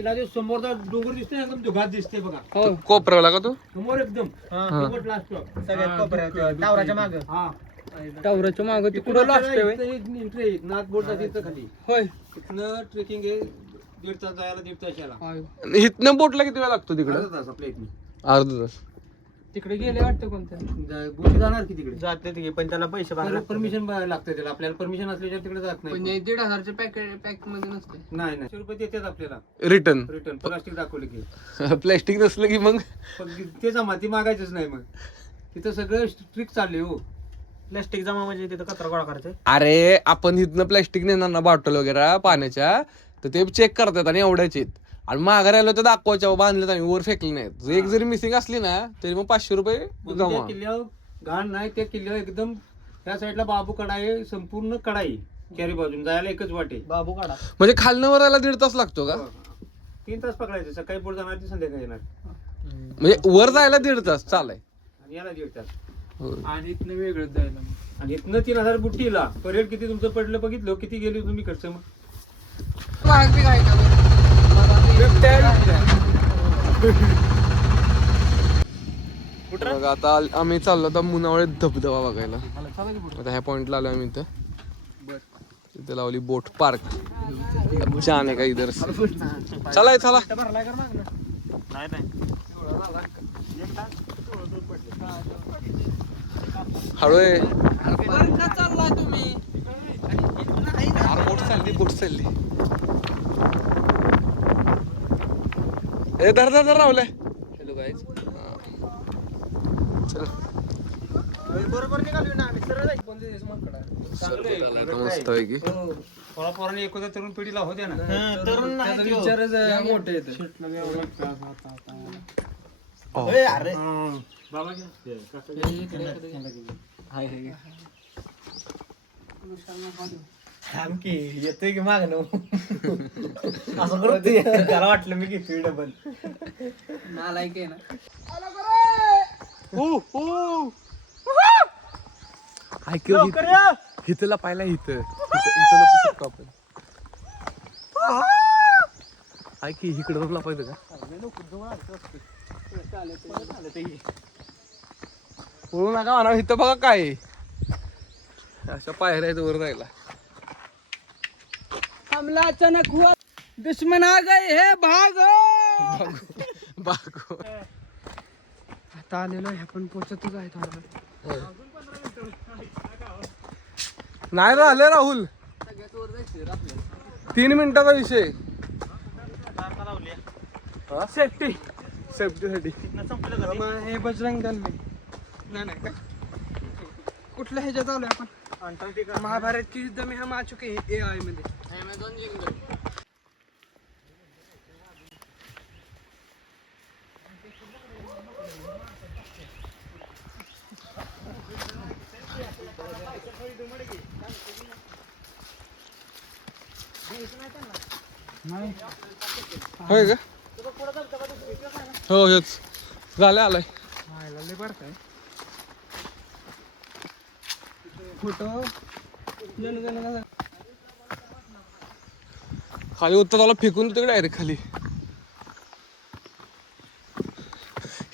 तिला जो समोरचा डोंगर दिसतोय एकदम दुघात दिसते बघा. हो कोपऱ्याला का तू समोर एकदम लास्ट सगळ्यात कोपऱ्यात टावराच्या माग. हा टावराच्या माग तिकडं लागतोय नागबोर्डचा तिथं खाली. होय. तिथनं ट्रेकिंग आहे 1.5 तास जायला 1.5 तास यायला. इथनं बोटला किती वेळ लागतो तिकडं? अर्धा तास आपल्या इथनं. अर्धा तास. तिकडे गेले वाटतं कोणत्या बोटी जाणार की तिकडे जाते तिकडे पण त्याला पैसे भरायला परमिशन लागते त्याला. आपल्याला परमिशन असल्याच्या तिकडे जात नाही. म्हणजे 1,500च्या पॅक मध्ये नसते. नाही 100 रुपये देतात आपल्याला रिटर्न प्लास्टिक दाखवलं की. प्लॅस्टिक नसलं की मग पण ते जमा ती मागायचंच नाही. मग तिथं सगळं स्ट्रिक्ट चालले हो. प्लास्टिक जमा म्हणजे तिथं कचरा गोळा करायचं. अरे आपण इथनं प्लॅस्टिक नेणार ना बॉटल वगैरे पाण्याच्या तर ते चेक करतात आणि एवढ्याचे आणि माघारी आलो तर दाखवायच्या बांधले आणि वर फेकले नाहीत. एक जरी मिसिंग असली ना तरी मग 500 रुपये जमा. किल्ल्यावर घाण नाही. त्या किल्ल्यावर एकदम त्या साईडला बाबू कडा आहे. संपूर्ण कडाई चारी बाजून जायला एकच वाटे. बाबू काढा म्हणजे खालनं वरायला 1.5 तास लागतो का? 3 तास पकडायचे. सकाळी पुढे जाणार ते संध्याकाळी येणार. म्हणजे वर जायला 1.5 तास चालाय आणि याला 1.5 तास. आणि इथनं वेगळं जायला. आणि इथनं 3,000 बुट्टीला परेड किती तुमचं पडलं बघितलं. किती गेली तुम्ही खर्च मग. बघा आता आम्ही चाललो आता मुनावळे धबधबा बघायला. आता ह्या पॉइंटला आलो आम्ही इथं. इथे लावली बोट पार्क. छान आहे का इधर. चला चला हळू आहे. बोट चालली ए धर रावलंय. Hello guys. बरोबर निघालो ना आम्ही सरळ मस्त आहे की थोडा पोराने एखाद्या तरुण पिढीला होत्या ना. तरुण नाही विचारच मोठे येत. अरे बाबा की येतोय की माग न असं करतोय. त्याला वाटलं मी घेतोय डबल. मला आहे ना. हिथला पाहिला इथं लपू शकतो आपण. ऐक की इकडं लपायचं का? बोलू नका म्हणा. इथं बघा काय आहे. अशा पायऱ्या आहेत वर जायला. हमला अचानक हुआ दुश्मन आ गए हे भागो भागो. आता आलेलो आहे आपण पोचतच आहे थोडं. नाही राहिले राहुल 3 मिनिटाचा विषय. सेफ्टीसाठी हे बजरंग दल नाही काय कुठल्या ह्याच्यात आलोय आपण. महाभारत की युद्ध में हम आ चुके हैं AI मध्ये. होय का? हो हेच झालं आलाय. फोटो खाली उत्तर त्याला फेकून तिकडे डायरेक्ट खाली.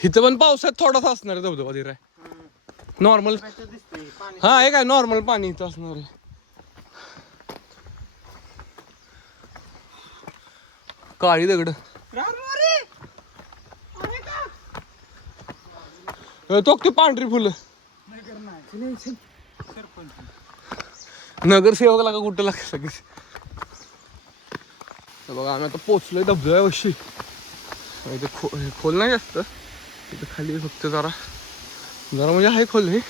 इथं पण पावसात थोडासा असणार आहे धबधबा तिथे नॉर्मल. हा हे काय नॉर्मल पाणी इथं असणार आहे. काळी दगड तो ती पांढरी फुलं. नगरसेवक लागा कुठं लागेल लगेच. बघा आम्ही आता पोचलोय धबधब्यापाशी. इथे खोल नाही जास्त. इथं खाली फक्त जरा म्हणजे आहे खोल हे.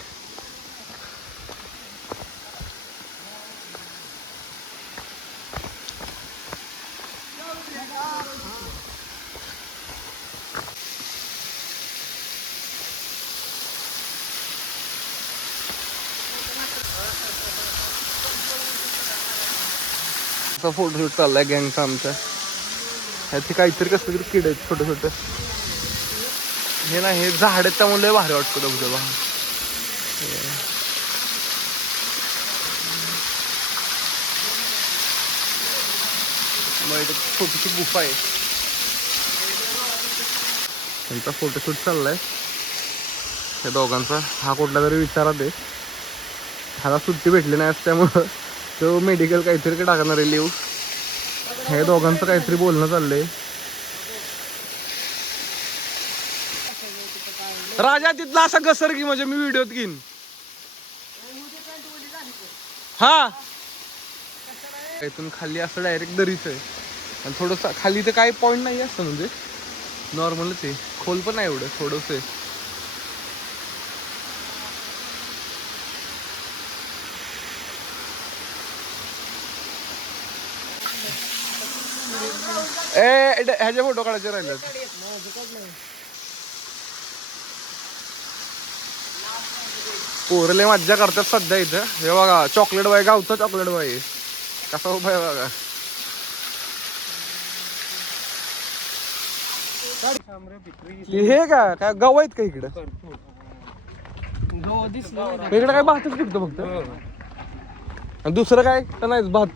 फोटोशूट चाललाय गँगचा आमच्या. ह्याचे काहीतरी कसं तरी किड आहेत छोटे छोटे. हे ना हे झाड आहेत त्यामुळे भारी वाटतो धबधबा. मग इथे छोटीशी गुफा आहे. त्यांचा फोटोशूट चाललाय त्या दोघांचा. हा कुठला तरी विचारात आहे, ह्याला सुट्टी भेटली नाही त्यामुळं तो मेडिकल काहीतरी टाकणार आहे लिव्ह. हे दोघांचं काहीतरी बोलणं चाललंय. राजा तिथला असा घसर की म्हणजे मी व्हिडिओत घेईन. हा इथून खाली असं डायरेक्ट दरीच आहे आणि थोडंसं खाली तर काही पॉईंट नाही असतं, म्हणजे नॉर्मलच आहे, खोल पण नाही एवढं, थोडंसं आहे. ह्याचे फोटो काढायचे राहिले. पोरले मज्जा करतात सध्या इथं. हे बघा चॉकलेट बाय, गावचा चॉकलेट बाय कसा उभा आहे बघा. हे का काय गाव आहेत का इकडं? इकडे काय भातच पिकतो फक्त, आणि दुसरं काय तर नाहीच भात.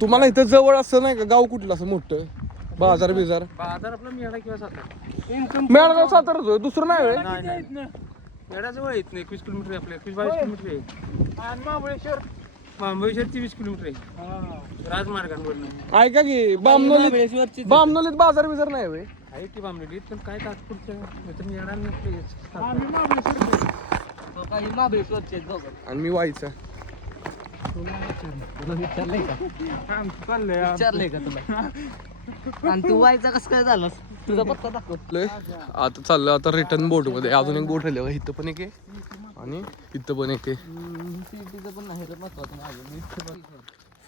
तुम्हाला इथं जवळ असं नाही का गाव कुठलं असं मोठं बाजार बिजार? बाजार आपला मेळा किंवा सातारा. मेळगाव साताराच होय, दुसरं नाही होय? मेळाजवळ येत नाही, 21 किलोमीटर आहे आपल्या, 21-22 किलोमीटर आहे. महाबळेश्वर 20 किलोमीटर आहे राजमार्गांवरनं. ऐका की बामनोलीत बाजार बिजार नाही होय? आहे की बांबलेलीत, पण काय तात्पुरतं मेळा आणि मी व्हायचा विचारलंय का तुला? आणि तू व्हायचा कसं काय झालं? तुझा पत्ता दाखव. आता चाललं आता रिटर्न बोट मध्ये. अजून एक बोट राहिली, इथं पण एक आहे आणि इथं पण एक आहे.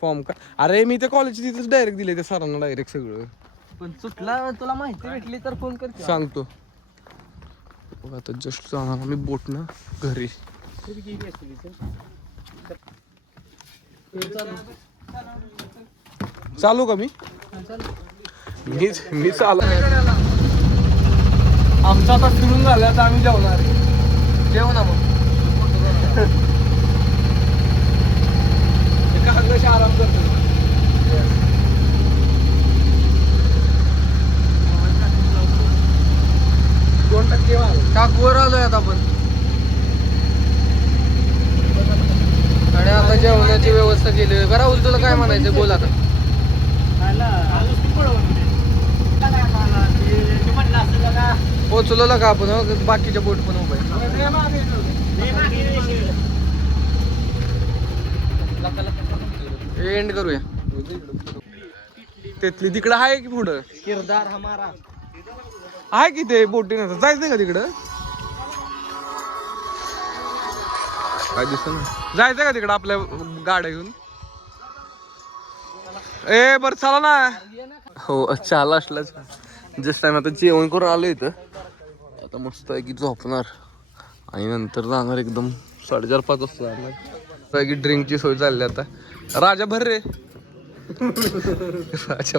फॉर्म का? अरे मी त्या कॉलेज तिथेच डायरेक्ट दिले त्या सरांना डायरेक्ट सगळं. पण सुटला तुला माहिती भेटली तर फोन कर सांगतो. आता जस्ट जाणार मी बोट ना घरी. चालू का मी चालू. आमचा आता फिरून झालं, आता आम्ही जेवणार. जेव ना मग. आराम करतो. 2% टाकवर आलोय आता आपण. आणि आता जेवणाची व्यवस्था केली. बरं राहुल तुला काय म्हणायचं बोल आता. पोचलो का आपण? बाकीच्या बोट पण उभा एंड करूया. तिथली तिकडं आहे की पुढं किरदार हमारा आहे की ते बोटीनं जायचंय का तिकडं? काय दिसत ना, जायचंय का तिकडं आपल्या गाड्या घेऊन? ए बर चला ना. हो चहाला असलाच जस्ट टाइम. आता जेवण करून आलो इथं, आता मस्त आहे की झोपणार आणि नंतर जाणार एकदम 4:30-5 वाजता जाणार. की ड्रिंकची सोय चालली आता. राजा भर रे. राजा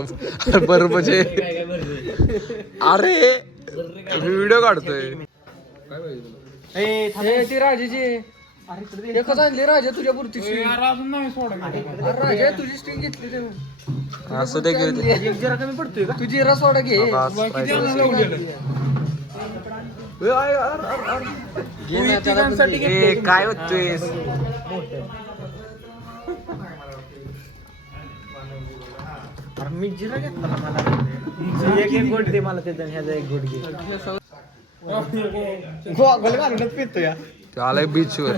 भर म्हणजे अरे व्हिडिओ काढतोय. ती राजाची एकच आणली राजा तुझ्या पुरतीची. राजा तुझी स्ट्रिंग घेतली असं ते जरा कमी पडतोय का? तुझी रस सोडा घे. काय होतोय? मी जिरा घेतला मला. एक गोट दे मला त्याचा, ह्याचा एक गोट घे. गॉगल घालूनच पितो या. आलाय बीचवर.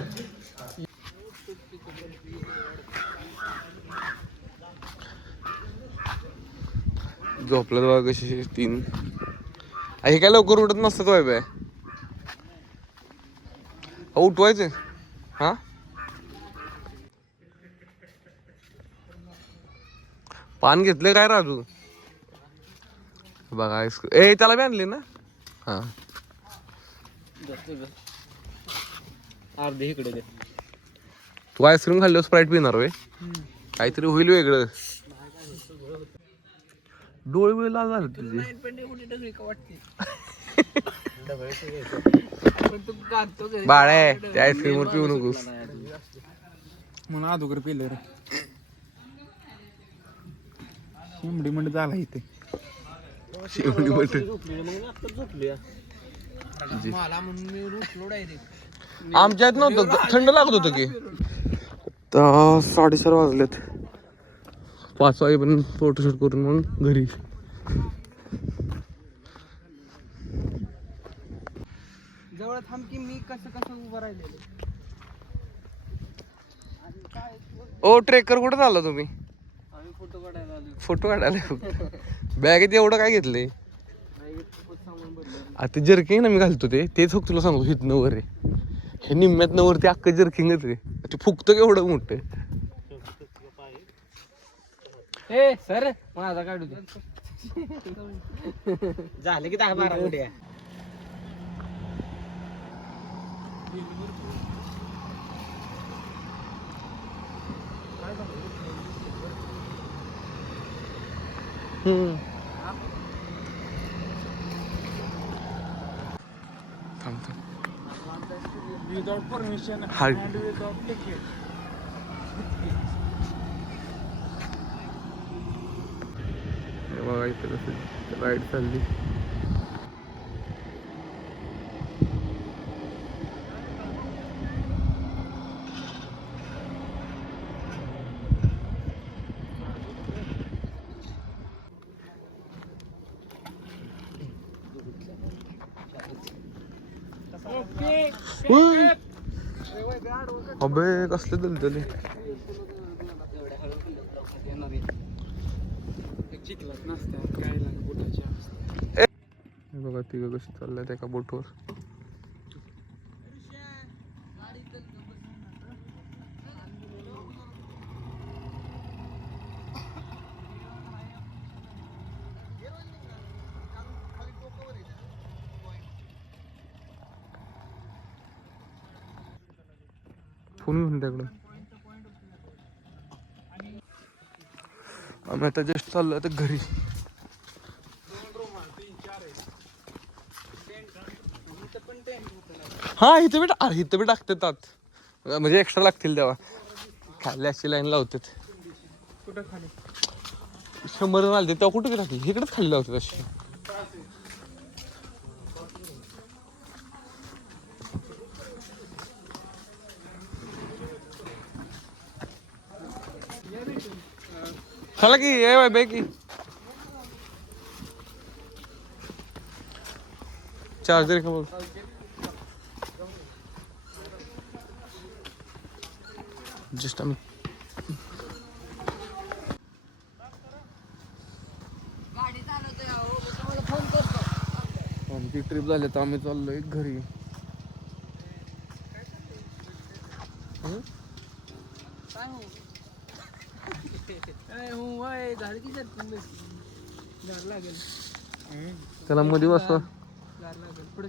झोपलं बघा कशी 3. हे काय लवकर उठत नसतात वाय बाय. उठवायचं हा. पान घेतलं काय राजू? बघा ए त्याला बी आणली ना. हा अर्धे इकडे दे. तू आईस्क्रीम खाल्लं स्प्राईट पिणार वे, काहीतरी होईल वेगळं. डोळे बिळे लाल झाले तुझे. बाळे त्या आईस्क्रीम वर पिऊ नकोस म्हणून अगोदर पिलं रे. शेंबडी म्हणजे झाला इथे. शेवटी मटण मला म्हणून मी उठलो डायरेक्ट. आमच्यात नव्हतं थंड लागत होतं की. तर 4:30 वाजलेत. 5 वाजेपर्यंत फोटोशूट करून मग घरी. जवळ थांब की मी कसं उभं राहिलेलं. ओ ट्रेकर कुठे चालला तुम्ही? आम्ही फोटो काढायला आलो. फोटो काढायला बॅगेत एवढं काय घेतलंय? सामान भरलं. आता जर्किंग ना मी घालतो तेच फक्त तुला सांगतो हिथनं वर आहे. हे निम्म्यातनं वरती अख्खं जर्किंगच आहे. ते फुकतं केवढं मोठं. ए सर माझा काढू दे. झाले की 10-12 उड्या. Without permission hard. And without ticket. बघा इथे कसं राईड चालली. अबे कसले दलदले. चिखलात नसतात काय लागत बोटाच्या. हे बघा तिघं कशी चालल्यात एका बोटवर. फोन घेऊन त्याकडं. आम्ही आता जस्ट चाललो आता घरी. हा इथं बी टाकतात आत. म्हणजे एक्स्ट्रा लागतील तेव्हा. खाली अशी लाईन लावतात. कुठं खाली 100 जण आले तेव्हा कुठे टाकली इकडेच खाली लावतात अशी. चला की ये बाय बे की चार्जर का बोल. जस्ट आम्ही आमची ट्रिप झाली तर आम्ही चाललोय घरी. झालं की झाड लागेल. त्याला मध्ये बसवा. झाड लागेल पुढे